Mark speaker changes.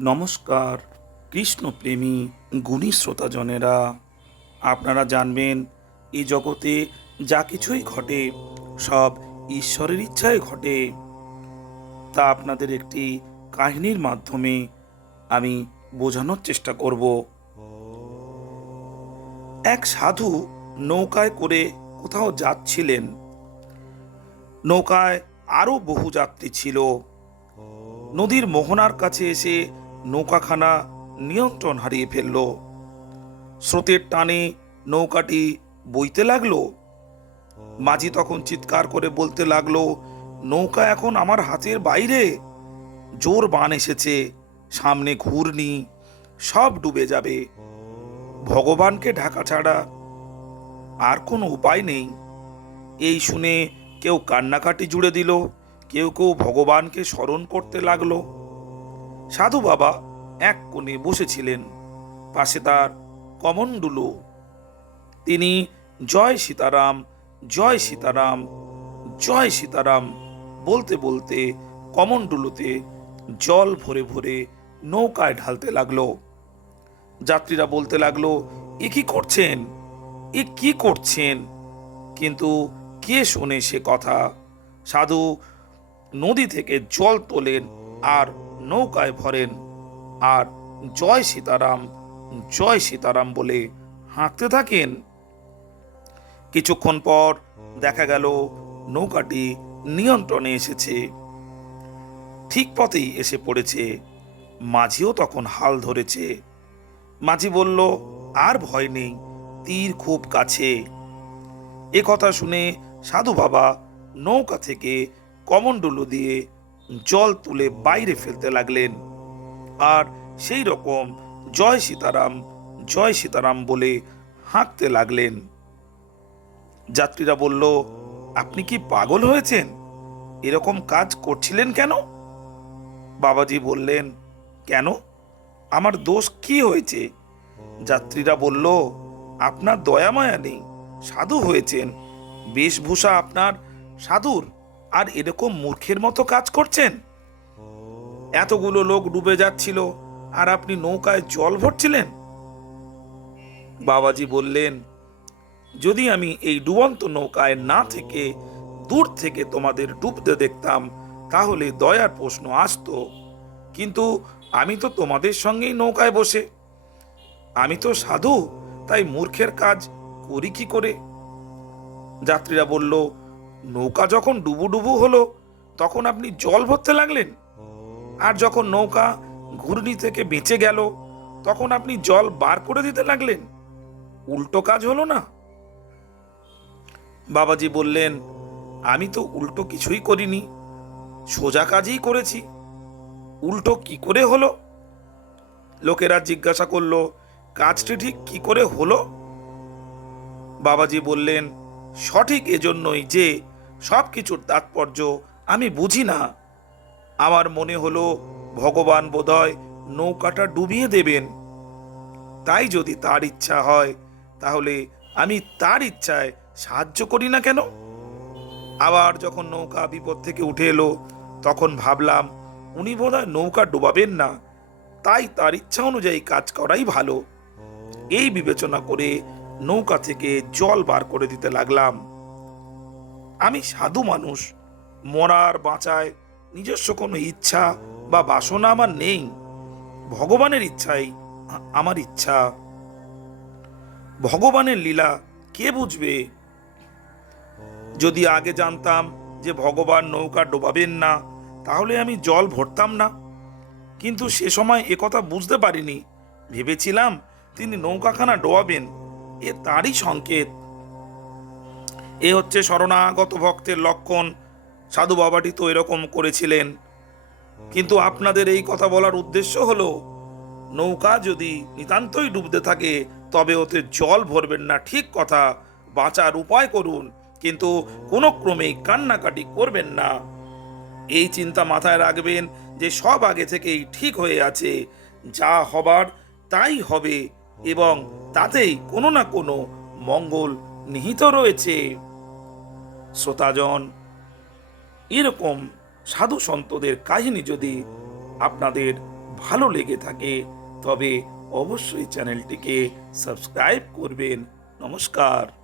Speaker 1: নমস্কার, কৃষ্ণপ্রেমী গুণী শ্রোতাজনেরা। আপনারা জানবেন, এ জগতে যা কিছুই ঘটে, সব ঈশ্বরের ইচ্ছায় ঘটে। তা আপনাদের একটি কাহিনীর মাধ্যমে আমি বোঝানোর চেষ্টা করব। এক সাধু নৌকায় করে কোথাও যাচ্ছিলেন। নৌকায় আরও বহু যাত্রী ছিল। নদীর মোহনার কাছে এসে নৌকাখানা নিয়ন্ত্রণ হারিয়ে ফেলল। স্রোতের টানে নৌকাটি বইতে লাগল। মাঝি তখন চিৎকার করে বলতে লাগল, নৌকা এখন আমার হাতের বাইরে। জোর বান এসেছে, সামনে ঘূর্ণি, সব ডুবে যাবে। ভগবানকে ঢাকা ছাড়া আর কোনো উপায় নেই। এই শুনে কেউ কান্নাকাটি জুড়ে দিল, কেউ কেউ ভগবানকে স্মরণ করতে লাগল। সাধু বাবা এক কোণে বসেছিলেন, পাশে তার কমণ্ডুলু। তিনি, জয় সীতারাম জয় সীতারাম জয় সীতারাম বলতে বলতে কমণ্ডুলুতে জল ভরে ভরে নৌকায় ঢালতে লাগল। যাত্রীরা বলতে লাগল, এ কি করছেন? এ কি করছেন? কিন্তু কে শোনে সে কথা? সাধু নদী থেকে জল তোলেন আর নৌকায় ভরেন। আর জয় সীতারাম জয় সীতারাম বলে হাঁকতে থাকেন। কিছুক্ষণ পর দেখা গেল নৌকাটি নিয়ন্ত্রণে এসেছে। ঠিক পথেই এসে পড়েছে। মাঝিও তখন হাল ধরেছে। মাঝি বলল, আর ভয় নেই, তীর খুব কাছে। এ কথা শুনে সাধু বাবা নৌকা থেকে কমণ্ডলু দিয়ে জল তুলে বাইরে ফেলতে লাগলেন। আর সেই রকম জয় সীতারাম জয় সীতারাম বলে হাঁকতে লাগলেন। যাত্রীরা বলল, আপনি কি পাগল হয়েছেন? এরকম কাজ করছিলেন কেন? বাবাজি বললেন, কেন? আমার দোষ কি হয়েছে? যাত্রীরা বলল, আপনার দয়া মায়া নেই, সাধু হয়েছেন। বেশভূষা আপনার সাধুর। আর এরকম মূর্খের মতো কাজ করছেন? এতগুলো লোক ডুবে যাচ্ছিল, আর আপনি নৌকায় জল ভরছিলেন? বাবাজি বললেন, যদি আমি এই ডুবন্ত নৌকায় না থেকে দূর থেকে তোমাদের ডুবতে দেখতাম, তাহলে দয়ার প্রশ্ন আসতো। কিন্তু আমি তো তোমাদের সঙ্গেই নৌকায় বসে। আমি তো সাধু, তাই মূর্খের কাজ করি কি করে? যাত্রীরা বলল নৌকা যখন ডুবু ডুবু হলো, তখন আপনি জল ভরতে লাগলেন। আর যখন নৌকা ঘূর্ণি থেকে বেঁচে গেল, তখন আপনি জল বার করে দিতে লাগলেন। উল্টো কাজ হলো না। বাবাজি বললেন, আমি তো উল্টো কিছুই করিনি, সোজা কাজই করেছি। উল্টো কি করে হলো? লোকেরা জিজ্ঞাসা করল, কাজটি ঠিক কি করে হলো? বাবাজি বললেন, সঠিক এজন্যই যে সব কিছুর তাৎপর্য আমি বুঝি না। আমার মনে হলো, ভগবান বোধহয় নৌকাটা ডুবিয়ে দেবেন। তাই যদি তার ইচ্ছা হয়, তাহলে আমি তার ইচ্ছায় সাহায্য করি না কেন? আবার যখন নৌকা বিপদ থেকে উঠে এলো, তখন ভাবলাম, উনি বোধহয় নৌকা ডোবাবেন না। তাই তার ইচ্ছা অনুযায়ী কাজ করাই ভালো। এই বিবেচনা করে নৌকা থেকে জল বার করে দিতে লাগলাম। আমি সাধু মানুষ। মরার বাঁচায় নিজস্ব কোনো ইচ্ছা বা বাসনা আমার নেই। ভগবানের ইচ্ছাই আমার ইচ্ছা। ভগবানের লীলা কে বুঝবে? যদি আগে জানতাম যে ভগবান নৌকা ডোবাবেন না, তাহলে আমি জল ভরতাম না। কিন্তু সে সময় একথা বুঝতে পারিনি। ভেবেছিলাম তিনি নৌকাখানা ডোবাবেন। এ তারই সংকেত। এ হচ্ছে শরণাগত ভক্তের লক্ষণ। সাধু বাবাটি তো এরকম করেছিলেন। কিন্তু আপনাদের এই কথা বলার উদ্দেশ্য হলো, নৌকা যদি নিতান্তই ডুবতে থাকে, তবে ওতে জল ভরবেন না, ঠিক কথা। বাঁচার উপায় করুন, কিন্তু কোনো ক্রমেই কান্নাকাটি করবেন না। এই চিন্তা মাথায় রাখবেন যে সব আগে থেকেই ঠিক হয়ে আছে। যা হবার তাই হবে, এবং তাতেই কোনো না কোনো মঙ্গল নিহিত রয়েছে। শ্রোতাজন, এরকম সাধু সন্তদের কাহিনী যদি আপনাদের ভালো লেগে থাকে, তবে অবশ্যই চ্যানেলটিকে সাবস্ক্রাইব করবেন। নমস্কার।